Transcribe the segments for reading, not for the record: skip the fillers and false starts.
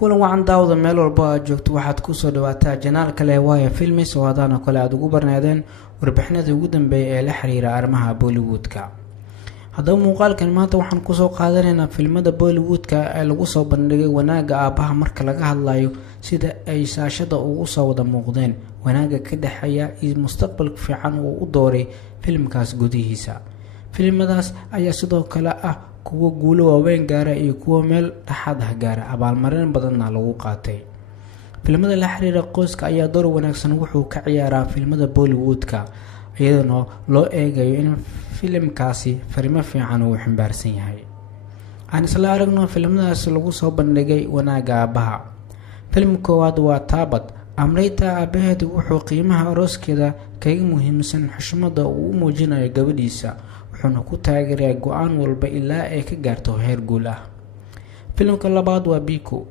kulan wacan daawada meel walba aad joogto waxaad kusoo dhawaataa janaalka leh Waaya Films oo hadana kale aad ugu barnaadeen warbixinada ugu dambeeyay ee la xiriira arrimaha Bollywoodka. Haddaba muuqaalkan maanta waxaan kusoo qaadanaynaa filmada Bollywoodka ee lagu soo bandhigay wanaaga aabaha marka laga hadlayo sida ay saashada ugu soo wada muuqdeen wanaaga ka dhaxaya iyo mustaqbalka fiican oo u dooray filmkaas gudihiisa. Filmadaas ayaa sidoo kale ah kuwa guulo waaweyn gaara iyo kuwa meel dhaxad ah gaara abaalmarin badanna lagu qaatay. Filmada la xiriira qoyska ayaa door wanaagsan wuxuu ka ciyaaraa filmada Bollywoodka iyadoo loo eegayo in filmkaasi fariimo fiican uu xambaarsan yahay. Aan isla aragno filmadaas lagu soo bandhigay wanaaga aabaha. Filmka koowaad waa Taabad. Amrita aabaheed wuxuu qiimaha arooskeeda kaga muhiimsan xushmada uu u muujinayo gabadhiisa wuxuuna ku taageeraa go'aan walba ilaa ay ka gaarto heer guul ah. Filmka labaad waa Biku.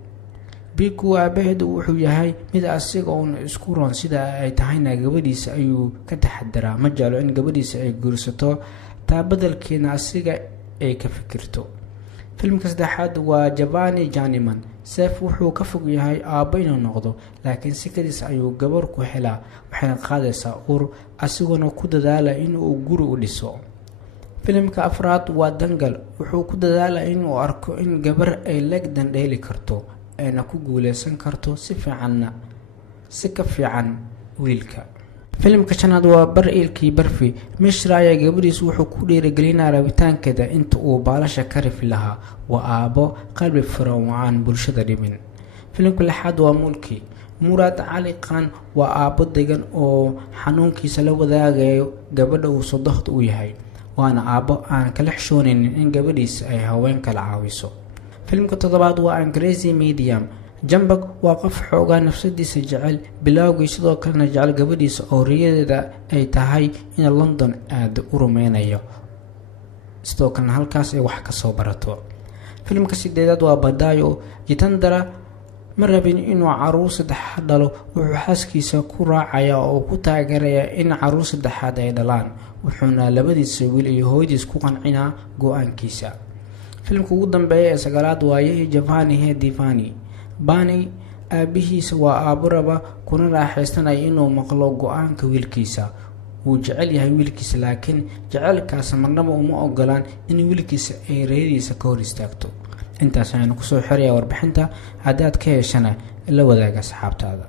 Biku aabaheed wuxuu yahay mid asiga oo isku roon sida ay tahayna gabadhiisa ayuu ka taxadaraa ma jeclo in gabadhiisa ay guursato taa badalkeena asiga ay ka fikirto. Filmka saddexaad waa Javani Janiman. Seef wuxuu ka fog yahay aabbo inuu noqdo laakiin si kadis ayuu gabar ku helaa waxayna qaadaysaa ur asiguna ku dadaala inuu guri u dhiso. Filmka afraad waa Dangal. Wuxuu ku dadaalaa inuu arko in gabar ay legdan dheeli karto ayna ku guuleysan karto si ka fiican wiilka. Filmka shanaad waa Bar Ilki Barfi. Mishra ayaa gabadhiisa wuxuu ku dhiirigelinayaa rabitaankeeda inta uu baalasha ka rifi lahaa waa aabbo qalbi furan oo aan bulshada dhimin. Filmka lixaad waa Mulki. Murad Ali Khan waa aabbo degan oo xanuunkiisa la wadaagayo gabadha uu sodohda u yahay waana aabbo aan kala xishoonin in gabadhiisa ay haween kala caawiso. Filmka toddobaad waa Crazy Medium. Jambak waa qof xoogaa nafsadiisa jecel bilowgii sidoo kalena jecel gabadhiisa oo riyadeeda ay tahay in London aad u rumeynayo sidoo kalena halkaas ay wax ka soo barato. Filmka sideedaad waa Badayo. Jitandra ma rabin inuu caruur saddex dhalo wuxuu xaaskiisa ku raacaya oo ku taageeraya in caruur saddexaad ay dhalaan wuxuuna labadiisa wiil iyo hooyadiis ku qancinaa go'aankiisa. Filmka ugu dambeeya ee sagaalaad waa Javani Hai Divani. Bani aabihiisa waa aabbo raba kuna raaxaysanaya inuu maqlo go'aanka wiilkiisa. Wuu jecel yahay wiilkiisa laakiin jecelkaas marnaba uma ogolaan in wiilkiisa ay reeriisa ka hor istaagto. Intaas ayaan ku soo xiriyaa warbixinta haddaad ka heshana la wadaaga asxaabtaada.